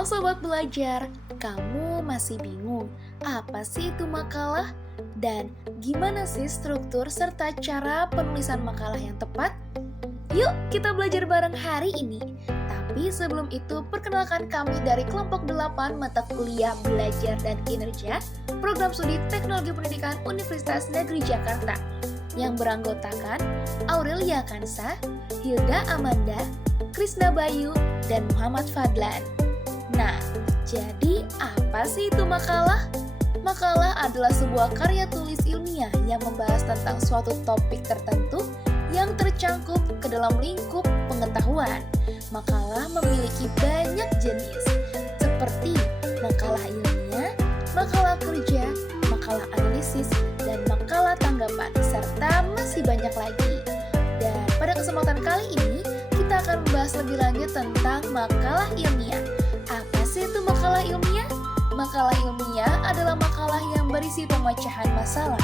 Halo Sobat Belajar, kamu masih bingung apa sih itu makalah? Dan gimana sih struktur serta cara penulisan makalah yang tepat? Yuk kita belajar bareng hari ini. Tapi sebelum itu perkenalkan kami dari kelompok 8 mata kuliah Belajar dan Kinerja Program Studi Teknologi Pendidikan Universitas Negeri Jakarta yang beranggotakan Aurelia Kansa, Hilda Amanda, Krisna Bayu, dan Muhammad Fadlan. Nah, jadi apa sih itu makalah? Makalah adalah sebuah karya tulis ilmiah yang membahas tentang suatu topik tertentu yang tercangkup ke dalam lingkup pengetahuan. Makalah memiliki banyak jenis, seperti makalah ilmiah, makalah kerja, makalah analisis, dan makalah tanggapan, serta masih banyak lagi. Dan pada kesempatan kali ini, kita akan membahas lebih lanjut tentang makalah ilmiah. Apa sih itu makalah ilmiah? Makalah ilmiah adalah makalah yang berisi pemecahan masalah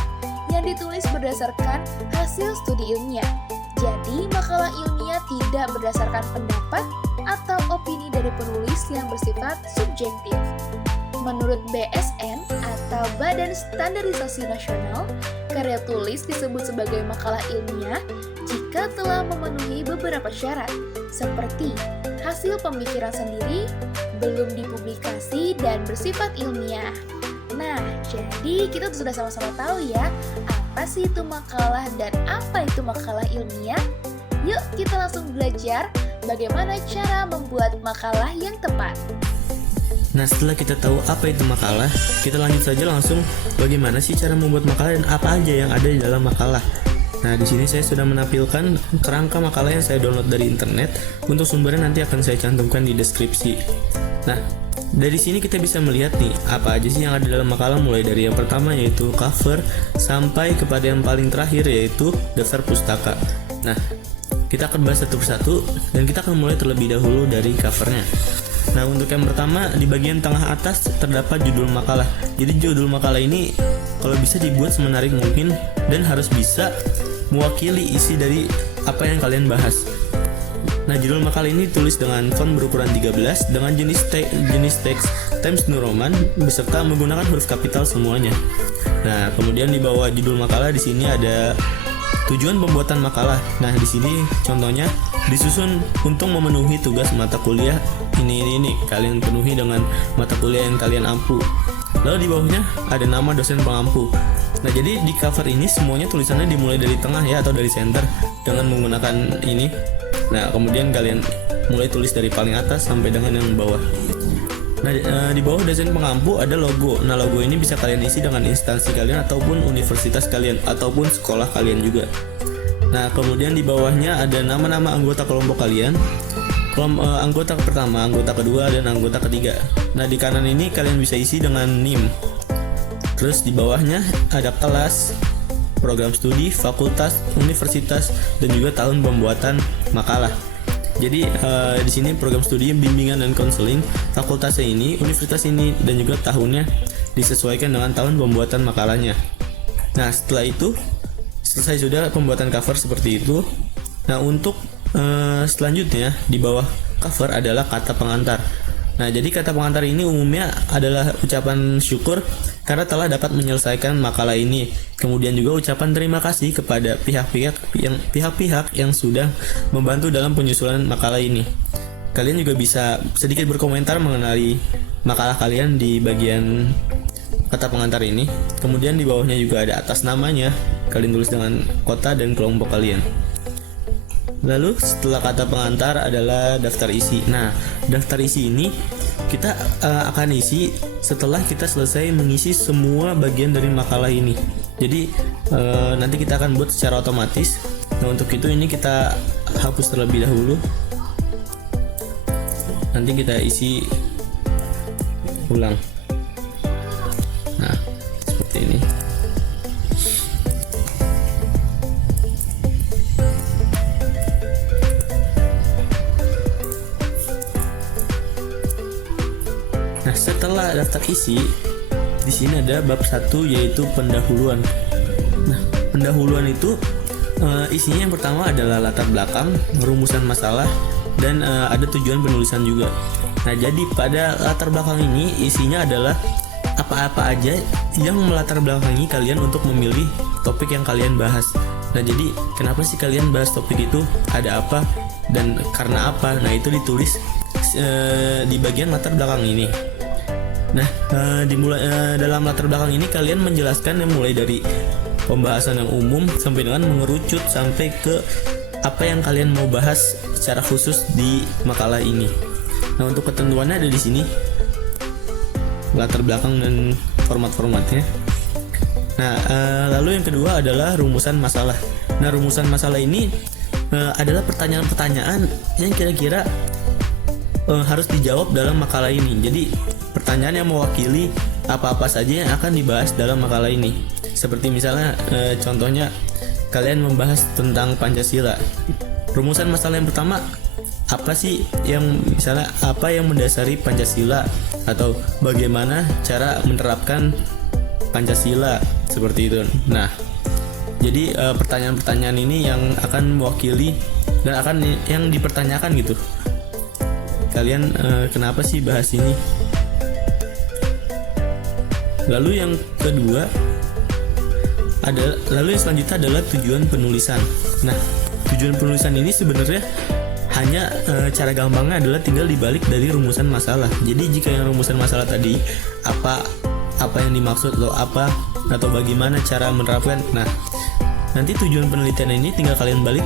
yang ditulis berdasarkan hasil studi ilmiah. Jadi, makalah ilmiah tidak berdasarkan pendapat atau opini dari penulis yang bersifat subjektif. Menurut BSN atau Badan Standarisasi Nasional, karya tulis disebut sebagai makalah ilmiah jika telah memenuhi beberapa syarat, seperti hasil pemikiran sendiri, belum dipublikasi, dan bersifat ilmiah. Nah, jadi kita sudah sama-sama tahu ya, apa sih itu makalah dan apa itu makalah ilmiah? Yuk kita langsung belajar bagaimana cara membuat makalah yang tepat. Nah, setelah kita tahu apa itu makalah, kita lanjut saja langsung bagaimana sih cara membuat makalah dan apa aja yang ada di dalam makalah. Nah, di sini saya sudah menampilkan kerangka makalah yang saya download dari internet. Untuk sumbernya nanti akan saya cantumkan di deskripsi. Nah, dari sini kita bisa melihat nih apa aja sih yang ada dalam makalah, mulai dari yang pertama yaitu cover sampai kepada yang paling terakhir yaitu daftar pustaka. Nah, kita akan bahas satu persatu dan kita akan mulai terlebih dahulu dari covernya. Nah, untuk yang pertama di bagian tengah atas terdapat judul makalah. Jadi judul makalah ini kalau bisa dibuat semenarik mungkin dan harus bisa mewakili isi dari apa yang kalian bahas. Nah, judul makalah ini ditulis dengan font berukuran 13 dengan jenis teks Times New Roman beserta menggunakan huruf kapital semuanya. Nah, kemudian di bawah judul makalah di sini ada tujuan pembuatan makalah. Nah, di sini contohnya disusun untuk memenuhi tugas mata kuliah ini kalian penuhi dengan mata kuliah yang kalian ampu. Lalu di bawahnya ada nama dosen pengampu. Nah, jadi di cover ini semuanya tulisannya dimulai dari tengah ya atau dari center dengan menggunakan ini. Nah, kemudian kalian mulai tulis dari paling atas sampai dengan yang bawah. Nah, di bawah dosen pengampu ada logo. Nah, logo ini bisa kalian isi dengan instansi kalian ataupun universitas kalian ataupun sekolah kalian juga. Nah, kemudian di bawahnya ada nama-nama anggota kelompok kalian. Anggota pertama, anggota kedua, dan anggota ketiga. Nah, di kanan ini kalian bisa isi dengan NIM. Terus di bawahnya ada kelas, program studi, fakultas, universitas, dan juga tahun pembuatan makalah. Jadi di sini program studi, bimbingan dan konseling, fakultasnya ini, universitas ini, dan juga tahunnya disesuaikan dengan tahun pembuatan makalahnya. Nah, setelah itu selesai sudah pembuatan cover seperti itu. Nah, untuk selanjutnya di bawah cover adalah kata pengantar. Nah, jadi kata pengantar ini umumnya adalah ucapan syukur karena telah dapat menyelesaikan makalah ini. Kemudian juga ucapan terima kasih kepada pihak-pihak yang sudah membantu dalam penyusunan makalah ini. Kalian juga bisa sedikit berkomentar mengenai makalah kalian di bagian kata pengantar ini. Kemudian di bawahnya juga ada atas namanya. Kalian tulis dengan kota dan kelompok kalian. Lalu setelah kata pengantar adalah daftar isi. Nah, daftar isi ini kita akan isi setelah kita selesai mengisi semua bagian dari makalah ini. Jadi nanti kita akan buat secara otomatis. Nah, untuk itu ini kita hapus terlebih dahulu. Nanti kita isi ulang. Nah, seperti ini. Nah, setelah daftar isi, di sini ada bab 1 yaitu pendahuluan. Nah, pendahuluan itu isinya yang pertama adalah latar belakang, rumusan masalah, dan ada tujuan penulisan juga. Nah, jadi pada latar belakang ini isinya adalah apa-apa aja yang melatar belakangi kalian untuk memilih topik yang kalian bahas. Nah, jadi kenapa sih kalian bahas topik itu, ada apa dan karena apa. Nah, itu ditulis di bagian latar belakang ini. Nah, dalam latar belakang ini kalian menjelaskan yang mulai dari pembahasan yang umum sampai dengan mengerucut sampai ke apa yang kalian mau bahas secara khusus di makalah ini. Nah, untuk ketentuannya ada di sini, latar belakang dan format-formatnya. Nah, lalu yang kedua adalah rumusan masalah. Nah, rumusan masalah ini adalah pertanyaan-pertanyaan yang kira-kira harus dijawab dalam makalah ini. Jadi pertanyaan yang mewakili apa-apa saja yang akan dibahas dalam makalah ini. Seperti misalnya contohnya kalian membahas tentang Pancasila. Rumusan masalah yang pertama, apa sih yang misalnya apa yang mendasari Pancasila, atau bagaimana cara menerapkan Pancasila, seperti itu. Nah, jadi pertanyaan-pertanyaan ini yang akan mewakili dan akan yang dipertanyakan gitu. Kalian kenapa sih bahas ini? Lalu yang kedua lalu yang selanjutnya adalah tujuan penulisan. Nah, tujuan penulisan ini sebenarnya hanya cara gampangnya adalah tinggal dibalik dari rumusan masalah. Jadi jika yang rumusan masalah tadi apa yang dimaksud atau bagaimana cara menerapkan. Nah, nanti tujuan penelitian ini tinggal kalian balik,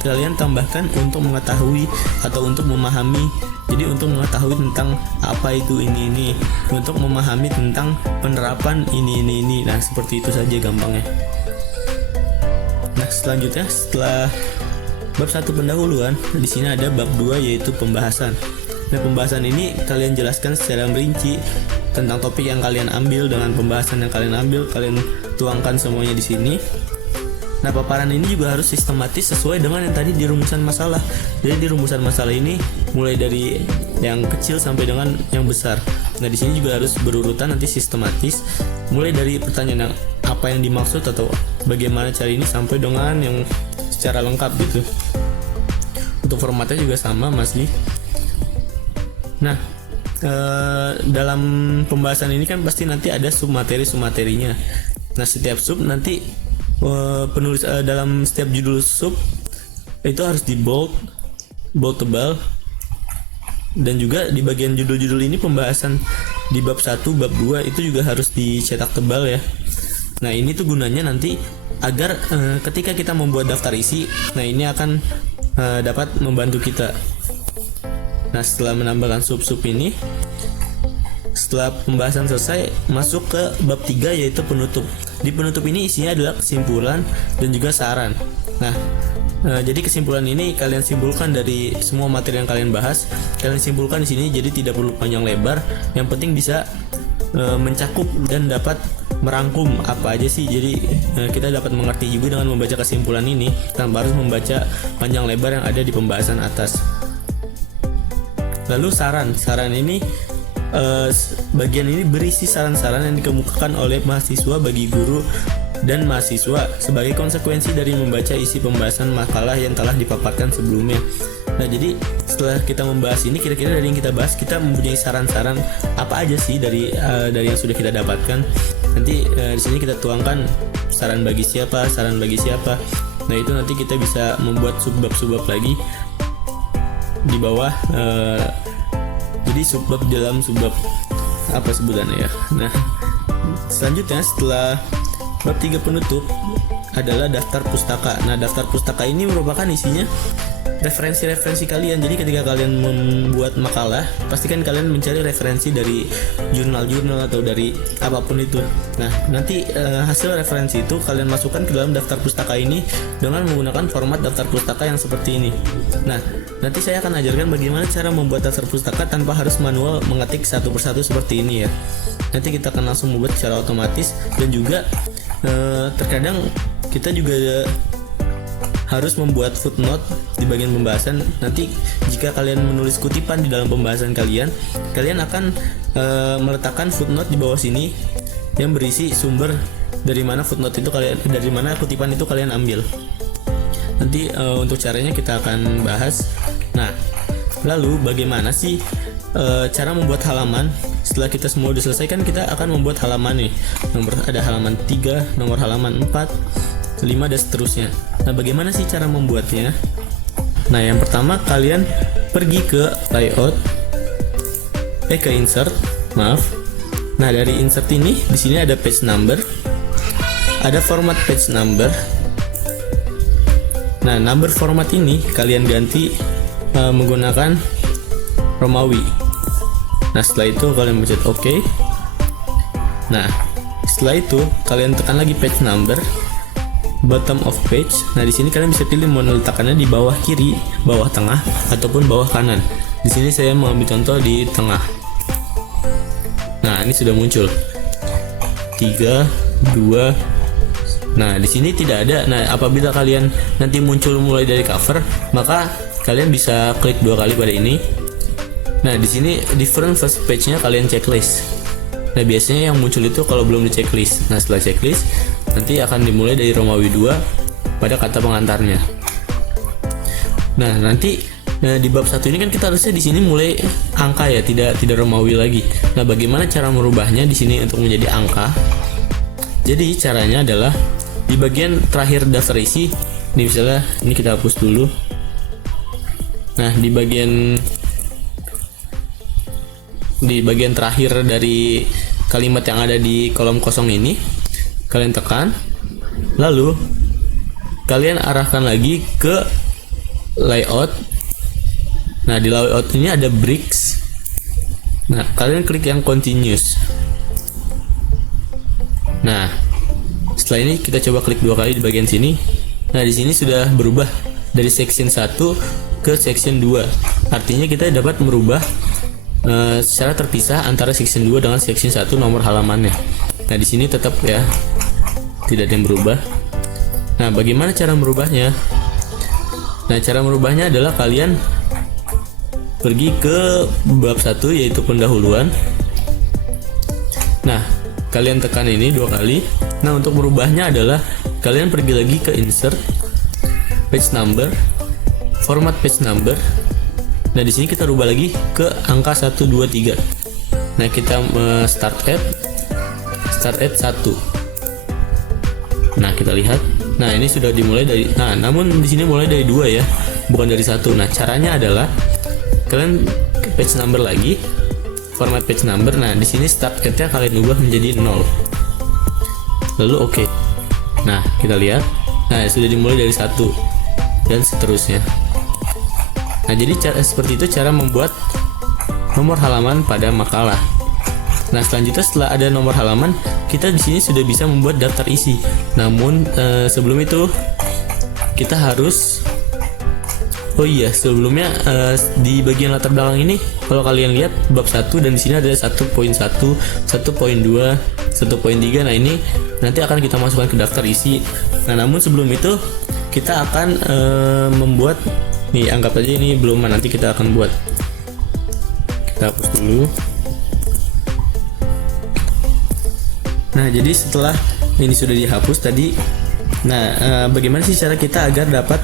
kalian tambahkan untuk mengetahui atau untuk memahami. Jadi untuk mengetahui tentang apa itu ini, untuk memahami tentang penerapan ini. Nah, seperti itu saja gampangnya. Nah, selanjutnya setelah bab 1 pendahuluan, di sini ada bab 2 yaitu pembahasan. Nah, pembahasan ini kalian jelaskan secara merinci tentang topik yang kalian ambil dengan pembahasan yang kalian ambil, kalian tuangkan semuanya di sini. Nah, paparan ini juga harus sistematis sesuai dengan yang tadi di rumusan masalah. Jadi di rumusan masalah ini mulai dari yang kecil sampai dengan yang besar. Nah, di sini juga harus berurutan nanti sistematis, mulai dari pertanyaan yang apa yang dimaksud atau bagaimana cara ini sampai dengan yang secara lengkap gitu. Untuk formatnya juga sama masih. Nah, dalam pembahasan ini kan pasti nanti ada submateri-submaterinya. Nah, setiap sub nanti penulis dalam setiap judul sub itu harus di bold tebal, dan juga di bagian judul-judul ini pembahasan di bab 1, bab 2 itu juga harus dicetak tebal ya. Nah, ini tuh gunanya nanti agar ketika kita membuat daftar isi, nah ini akan dapat membantu kita. Nah, setelah menambahkan sub-sub ini, setelah pembahasan selesai, masuk ke bab 3 yaitu penutup. Di penutup ini isinya adalah kesimpulan dan juga saran. Nah, jadi kesimpulan ini kalian simpulkan dari semua materi yang kalian bahas. Kalian simpulkan di sini, jadi tidak perlu panjang lebar. Yang penting bisa mencakup dan dapat merangkum apa aja sih. Jadi kita dapat mengerti juga dengan membaca kesimpulan ini tanpa harus membaca panjang lebar yang ada di pembahasan atas. Lalu saran ini bagian ini berisi saran-saran yang dikemukakan oleh mahasiswa bagi guru dan mahasiswa sebagai konsekuensi dari membaca isi pembahasan makalah yang telah dipaparkan sebelumnya. Nah, jadi setelah kita membahas ini, kira-kira dari yang kita bahas kita mempunyai saran-saran apa aja sih dari yang sudah kita dapatkan. Nanti di sini kita tuangkan saran bagi siapa. Nah, itu nanti kita bisa membuat subbab lagi di bawah. Jadi subbab dalam subbab apa sebutannya ya. Nah, selanjutnya setelah bab 3 penutup adalah daftar pustaka. Nah, daftar pustaka ini merupakan isinya referensi-referensi kalian. Jadi ketika kalian membuat makalah, pastikan kalian mencari referensi dari jurnal-jurnal atau dari apapun itu. Nah, nanti hasil referensi itu kalian masukkan ke dalam daftar pustaka ini dengan menggunakan format daftar pustaka yang seperti ini. Nah, nanti saya akan ajarkan bagaimana cara membuat daftar pustaka tanpa harus manual mengetik satu persatu seperti ini ya. Nanti kita akan langsung membuat secara otomatis, dan juga terkadang kita juga harus membuat footnote di bagian pembahasan. Nanti jika kalian menulis kutipan di dalam pembahasan kalian akan meletakkan footnote di bawah sini yang berisi sumber dari mana kutipan itu kalian ambil. Nanti untuk caranya kita akan bahas. Nah, lalu bagaimana sih cara membuat halaman. Setelah kita semua udah selesai kan kita akan membuat halaman nih. Ada halaman 3, nomor halaman 4, 5 dan seterusnya. Nah, bagaimana sih cara membuatnya? Nah, yang pertama kalian pergi ke layout, ke insert, maaf. Nah, dari insert ini di sini ada page number, ada format page number. Nah, number format ini kalian ganti menggunakan Romawi. Nah, setelah itu kalian pencet OK. Nah, setelah itu kalian tekan lagi page number, bottom of page. Nah, di sini kalian bisa pilih mau letakkannya di bawah kiri, bawah tengah, ataupun bawah kanan. Di sini saya mengambil contoh di tengah. Nah, ini sudah muncul 3, 2. Nah, di sini tidak ada. Nah, apabila kalian nanti muncul mulai dari cover, maka kalian bisa klik 2 kali pada ini. Nah, di sini different first page-nya kalian checklist. Nah, biasanya yang muncul itu kalau belum di checklist. Nah, setelah checklist nanti akan dimulai dari Romawi 2 pada kata pengantarnya. Nah, nanti di bab 1 ini kan kita harusnya di sini mulai angka ya, tidak Romawi lagi. Nah, bagaimana cara merubahnya di sini untuk menjadi angka? Jadi caranya adalah di bagian terakhir daftar isi. Ini misalnya ini kita hapus dulu. Nah, di bagian terakhir dari kalimat yang ada di kolom kosong ini kalian tekan, lalu kalian arahkan lagi ke layout. Nah, di layout ini ada bricks. Nah, kalian klik yang continuous. Nah, setelah ini kita coba klik 2 kali di bagian sini. Nah, di sini sudah berubah dari section 1 ke section 2. Artinya kita dapat merubah secara terpisah antara section 2 dengan section 1 nomor halamannya. Nah, di sini tetap ya tidak ada yang berubah. Nah, bagaimana cara merubahnya? Nah, cara merubahnya adalah kalian pergi ke bab 1 yaitu pendahuluan. Nah, kalian tekan ini 2 kali. Nah, untuk merubahnya adalah kalian pergi lagi ke insert, page number, format page number. Nah, di sini kita rubah lagi ke angka 1, 2, 3. Nah, kita start at 1. Nah, kita lihat. Nah, ini sudah dimulai dari namun di sini mulai dari 2 ya, bukan dari 1. Nah, caranya adalah kalian ke page number lagi, format page number. Nah, di sini start at-nya kalian ubah menjadi 0. Lalu oke. Nah, kita lihat. Nah, sudah dimulai dari 1 dan seterusnya. Nah, jadi seperti itu cara membuat nomor halaman pada makalah. Nah, selanjutnya setelah ada nomor halaman, kita di sini sudah bisa membuat daftar isi. Namun sebelum itu kita harus sebelumnya di bagian latar belakang ini kalau kalian lihat bab 1 dan di sini ada 1.1, 1.2, 1.3. Nah, ini nanti akan kita masukkan ke daftar isi. Nah, namun sebelum itu kita akan membuat nih, anggap aja ini belum, nanti kita akan buat. Kita hapus dulu. Nah, jadi setelah ini sudah dihapus tadi, nah bagaimana sih cara kita agar dapat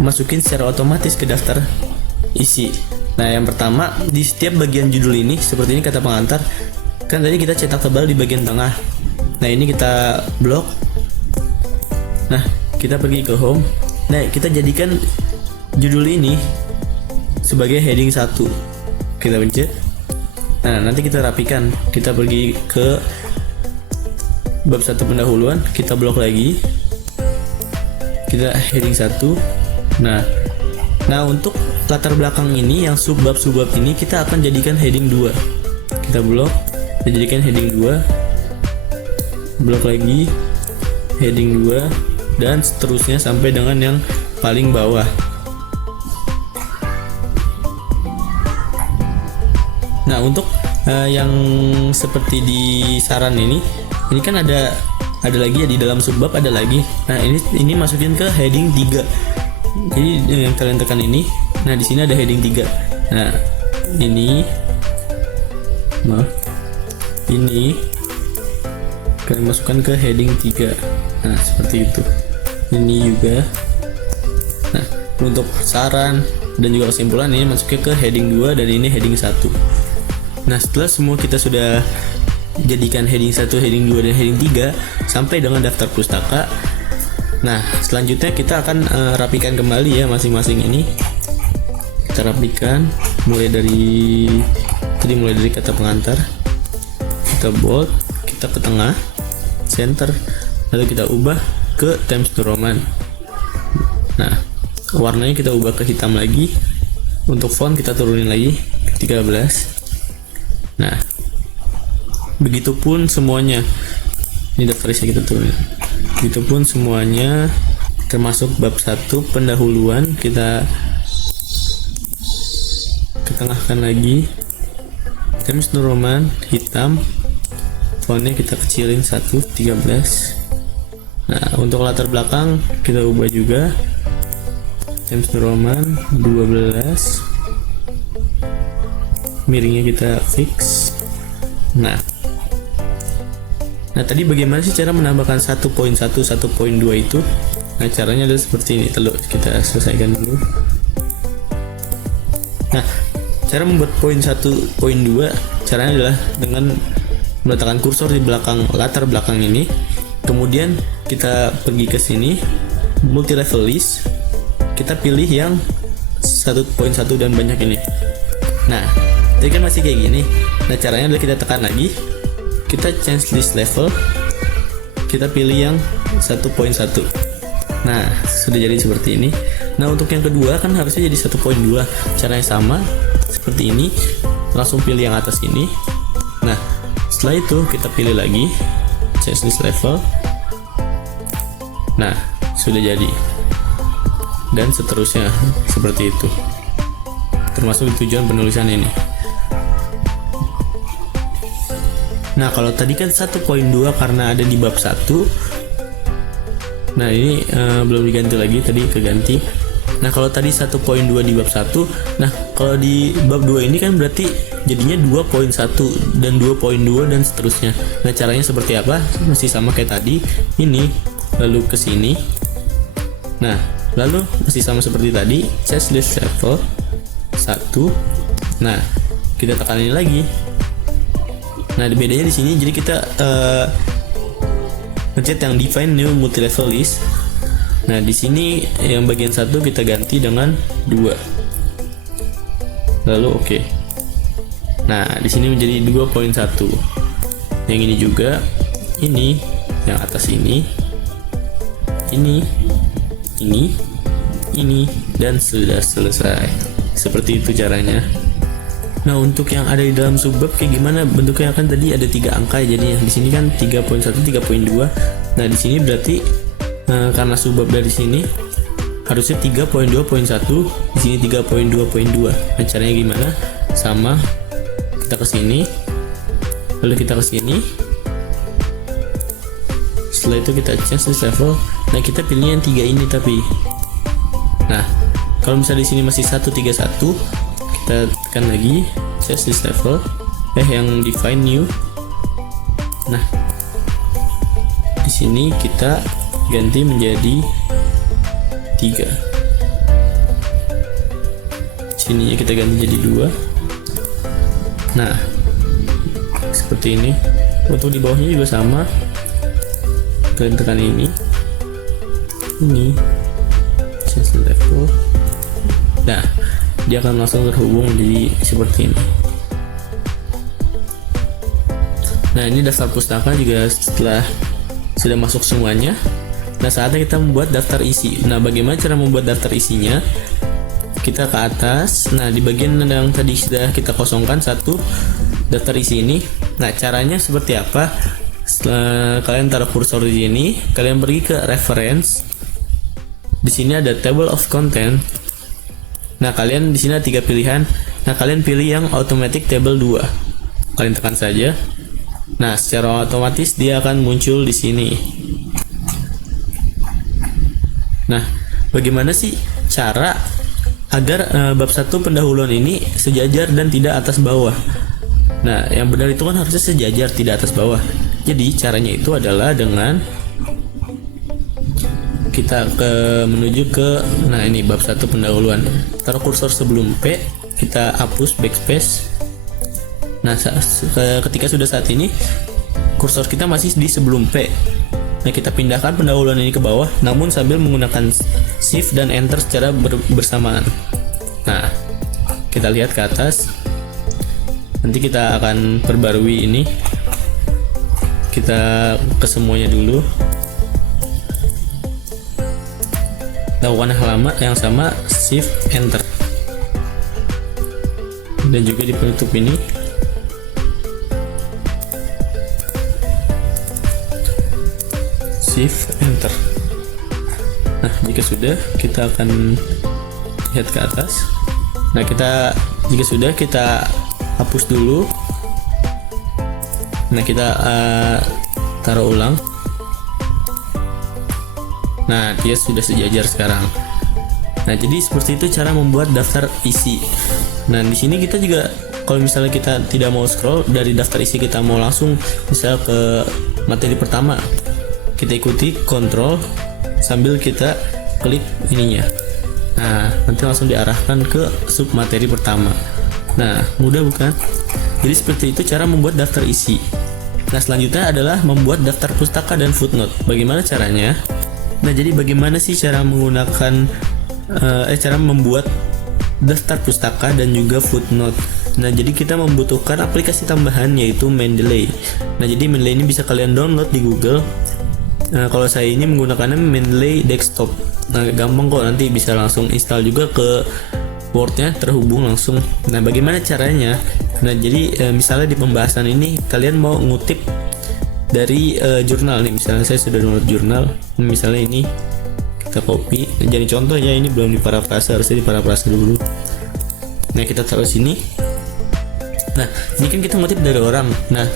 masukin secara otomatis ke daftar isi? Nah, yang pertama di setiap bagian judul ini seperti ini kata pengantar. Kan tadi kita cetak tebal di bagian tengah. Nah, ini kita blok. Nah, kita pergi ke home. Nah, kita jadikan judul ini sebagai heading 1. Kita pencet. Nah, nanti kita rapikan. Kita pergi ke bab 1 pendahuluan, kita blok lagi. Kita heading 1. Nah, untuk latar belakang ini yang subbab ini kita akan jadikan heading 2. Kita blok, kita jadikan heading 2. Blok lagi heading 2 dan seterusnya sampai dengan yang paling bawah. Nah, untuk yang seperti di saran ini kan ada lagi ya, di dalam subbab ada lagi. Nah, ini masukin ke heading 3. Jadi yang kalian tekan ini. Nah, di sini ada heading 3. Nah, ini kalian masukkan ke heading 3. Nah, seperti itu. Ini juga. Nah, untuk saran dan juga kesimpulan ini masuknya ke heading 2 dan ini heading 1. Nah, setelah semua kita sudah jadikan heading 1, heading 2, dan heading 3 sampai dengan daftar pustaka. Nah, selanjutnya kita akan rapikan kembali ya masing-masing ini. Kita rapikan mulai dari kata pengantar. Kita bold, kita ke tengah, center, lalu kita ubah ke Times New Roman. Nah, warnanya kita ubah ke hitam lagi. Untuk font kita turunin lagi ke 13. Nah, begitupun semuanya. Ini daftar isi kita turunin. Begitupun semuanya, termasuk bab 1 pendahuluan kita ketengahkan lagi. Times New Roman hitam, fontnya kita kecilin 13. Nah, untuk latar belakang kita ubah juga. Times New Roman 12. Miringnya kita fix. Nah tadi bagaimana sih cara menambahkan 1.1, 1.2 itu? Nah, caranya adalah seperti ini. Kita selesaikan dulu. Nah, cara membuat poin 1, poin 2 caranya adalah dengan meletakkan kursor di belakang latar belakang ini. Kemudian kita pergi ke sini, multi level list. Kita pilih yang 1.1 dan banyak ini. Nah, tadi kan masih kayak gini. Nah, caranya adalah kita tekan lagi, kita change list level, kita pilih yang 1.1. Nah, sudah jadi seperti ini. Nah, untuk yang kedua kan harusnya jadi 1.2. Caranya sama seperti ini, langsung pilih yang atas ini. Nah, setelah itu kita pilih lagi change list level. Nah, sudah jadi. Dan seterusnya seperti itu, termasuk tujuan penulisan ini. Nah, kalau tadi kan 1.2 karena ada di bab 1. Nah, ini belum diganti lagi, tadi keganti. Nah, kalau tadi 1.2 di bab 1. Nah, kalau di bab 2 ini kan berarti jadinya 2.1 dan 2.2 dan seterusnya. Nah, caranya seperti apa? Masih sama kayak tadi. Ini lalu ke sini. Nah, lalu masih sama seperti tadi, change list level 1. Nah, kita tekan ini lagi. Nah, bedanya di sini jadi kita ngecat yang define new multi level list. Nah, di sini yang bagian 1 kita ganti dengan 2. Lalu oke. Nah, di sini menjadi 2.1. Yang ini juga, ini yang atas ini dan sudah selesai. Seperti itu caranya. Nah, untuk yang ada di dalam subbab kayak gimana bentuknya? Kan tadi ada 3 angka, jadi di sini kan 3.1, 3.2. Nah, di sini berarti karena subbab dari sini harusnya 3.2.1, di sini 3.2.2. Nah, caranya gimana? Sama, kita ke sini, lalu kita ke sini. Setelah itu kita change this level. Nah, kita pilih yang 3 ini tapi. Nah, kalau misalnya di sini masih 131, kita tekan lagi change this level, yang define new. Nah, di sini kita ganti menjadi 3. Sininya kita ganti jadi 2. Nah, seperti ini. Untuk di bawahnya juga sama. Kalian tekan ini change level. Nah, dia akan langsung terhubung jadi seperti ini. Nah, ini daftar pustaka juga setelah sudah masuk semuanya. Nah, saatnya kita membuat daftar isi. Nah, bagaimana cara membuat daftar isinya? Kita ke atas. Nah, di bagian yang tadi sudah kita kosongkan satu daftar isi ini. Nah, caranya seperti apa? Setelah kalian taruh kursor di sini, kalian pergi ke reference. Di sini ada table of content. Nah, kalian di sini ada 3 pilihan. Nah, kalian pilih yang automatic table 2. Kalian tekan saja. Nah, secara otomatis dia akan muncul di sini. Nah, bagaimana sih cara agar bab 1 pendahuluan ini sejajar dan tidak atas bawah? Nah, yang benar itu kan harusnya sejajar, tidak atas bawah. Jadi caranya itu adalah dengan kita menuju ke, nah ini bab 1 pendahuluan. Taruh kursor sebelum P, kita hapus backspace. Nah, ketika sudah saat ini kursor kita masih di sebelum P. Nah, kita pindahkan pendahuluan ini ke bawah, namun sambil menggunakan Shift dan Enter secara bersamaan. Nah, kita lihat ke atas. Nanti kita akan perbarui ini. Kita ke semuanya dulu. Lakukan halaman yang sama, Shift Enter. Dan juga di penutup ini. Shift Enter. Nah, jika sudah, kita akan lihat ke atas. Nah, jika sudah, kita hapus dulu. Nah, kita taruh ulang. Nah, dia sudah sejajar sekarang. Nah, jadi seperti itu cara membuat daftar isi. Nah, di sini kita juga, kalau misalnya kita tidak mau scroll dari daftar isi, kita mau langsung misal ke materi pertama, kita ikuti Ctrl sambil kita klik ininya. Nah, nanti langsung diarahkan ke sub materi pertama. Nah, mudah bukan? Jadi seperti itu cara membuat daftar isi. Nah, selanjutnya adalah membuat daftar pustaka dan footnote. Bagaimana caranya? Nah, jadi bagaimana sih cara menggunakan cara membuat daftar pustaka dan juga footnote? Nah, jadi kita membutuhkan aplikasi tambahan yaitu Mendeley. Nah, jadi Mendeley ini bisa kalian download di Google. Nah, kalau saya ini menggunakannya Mendeley Desktop. Nah, gampang kok, nanti bisa langsung install juga ke Word-nya, terhubung langsung. Nah, bagaimana caranya? Nah, jadi misalnya di pembahasan ini kalian mau ngutip dari jurnal nih, misalnya saya sudah download jurnal, misalnya ini kita copy. Jadi contoh ya, ini belum diparafrase, harusnya diparafrase dulu. Nah, kita taruh sini. Nah, ini kan kita ngutip dari orang. Nah,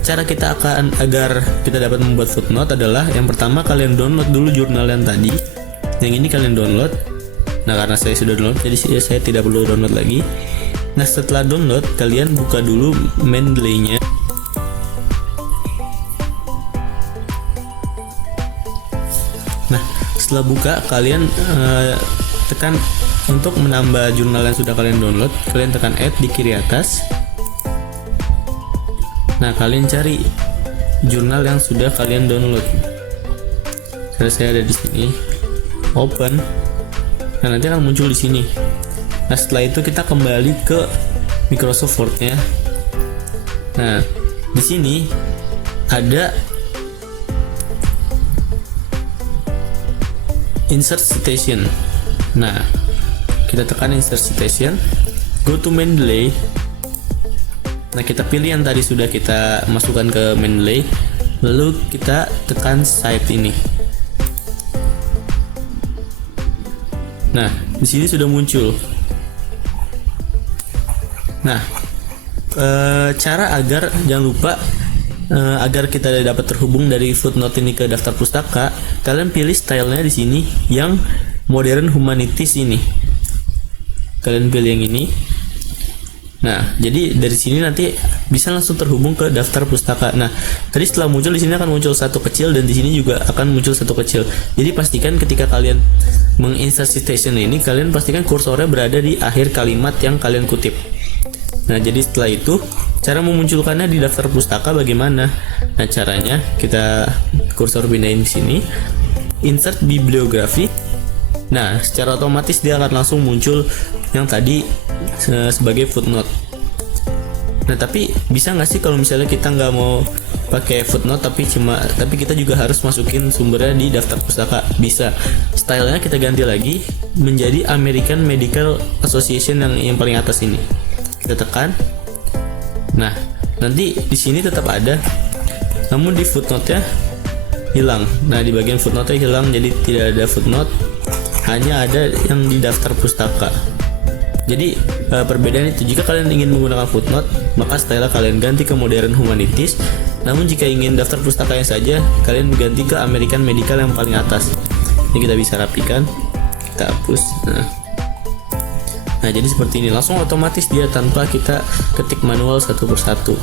cara kita agar kita dapat membuat footnote adalah yang pertama kalian download dulu jurnal yang tadi. Yang ini kalian download. Nah, karena saya sudah download, jadi saya tidak perlu download lagi. Nah, setelah download, kalian buka dulu Mendeley-nya. Nah, setelah buka, kalian tekan untuk menambah jurnal yang sudah kalian download. Kalian tekan Add di kiri atas. Nah, kalian cari jurnal yang sudah kalian download. Sekarang saya ada di sini. Open. Nah, nanti akan muncul di sini. Nah, setelah itu kita kembali ke Microsoft Word-nya. Nah, di sini ada Insert Citation. Nah, kita tekan Insert Citation, go to Mendeley. Nah, kita pilih yang tadi sudah kita masukkan ke Mendeley, lalu kita tekan Cite ini. Nah, di sini sudah muncul. Nah, cara agar jangan lupa agar kita dapat terhubung dari footnote ini ke daftar pustaka, kalian pilih stylenya di sini yang Modern Humanities ini. Kalian pilih yang ini. Nah, jadi dari sini nanti bisa langsung terhubung ke daftar pustaka. Nah, tadi setelah muncul di sini akan muncul satu kecil dan di sini juga akan muncul satu kecil. Jadi pastikan ketika kalian menginsert citation ini, kalian pastikan kursornya berada di akhir kalimat yang kalian kutip. Nah, jadi setelah itu cara memunculkannya di daftar pustaka bagaimana? Nah, caranya kita kursor pindahin di sini, insert bibliografi. Nah, secara otomatis dia akan langsung muncul yang tadi sebagai footnote. Nah, tapi bisa nggak sih kalau misalnya kita nggak mau pakai footnote tapi kita juga harus masukin sumbernya di daftar pustaka? Bisa. Stylenya kita ganti lagi menjadi American Medical Association yang paling atas ini. Kita tekan. Nah, nanti di sini tetap ada, namun di footnote-nya hilang. Nah, di bagian footnote-nya hilang, jadi tidak ada footnote, hanya ada yang di daftar pustaka. Jadi perbedaan itu, jika kalian ingin menggunakan footnote, maka style kalian ganti ke Modern Humanities. Namun jika ingin daftar pustakanya saja, kalian ganti ke American Medical yang paling atas. Ini kita bisa rapikan, kita hapus. Nah, jadi seperti ini, langsung otomatis dia tanpa kita ketik manual satu persatu.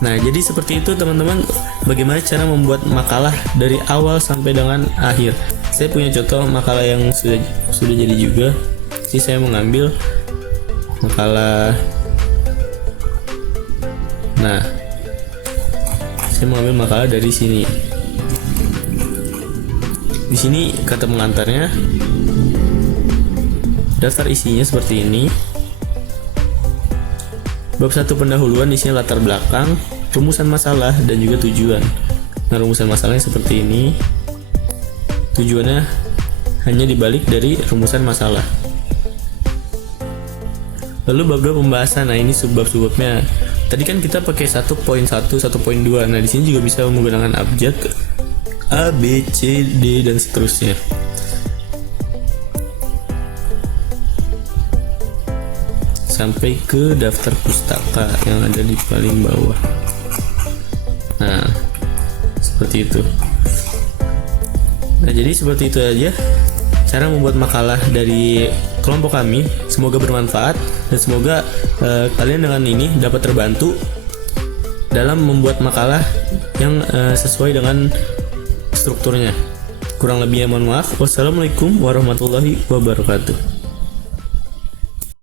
Nah, jadi seperti itu teman-teman, bagaimana cara membuat makalah dari awal sampai dengan akhir. Saya punya contoh makalah yang sudah jadi juga. Jadi saya mengambil makalah Nah, saya mengambil makalah dari sini. Di sini kata pengantarnya, daftar isinya seperti ini. Bab 1 pendahuluan isinya latar belakang, rumusan masalah, dan juga tujuan. Nah, rumusan masalahnya seperti ini. Tujuannya hanya dibalik dari rumusan masalah. Lalu bab 2 pembahasan. Nah, ini subbab-subbabnya. Tadi kan kita pakai 1.1, 1.2. Nah, di sini juga bisa menggunakan abjad A, B, C, D, dan seterusnya. Sampai ke daftar pustaka yang ada di paling bawah. Nah, seperti itu. Nah, jadi seperti itu aja cara membuat makalah dari kelompok kami. Semoga bermanfaat dan semoga kalian dengan ini dapat terbantu dalam membuat makalah yang sesuai dengan strukturnya. Kurang lebihnya mohon maaf. Wassalamualaikum warahmatullahi wabarakatuh.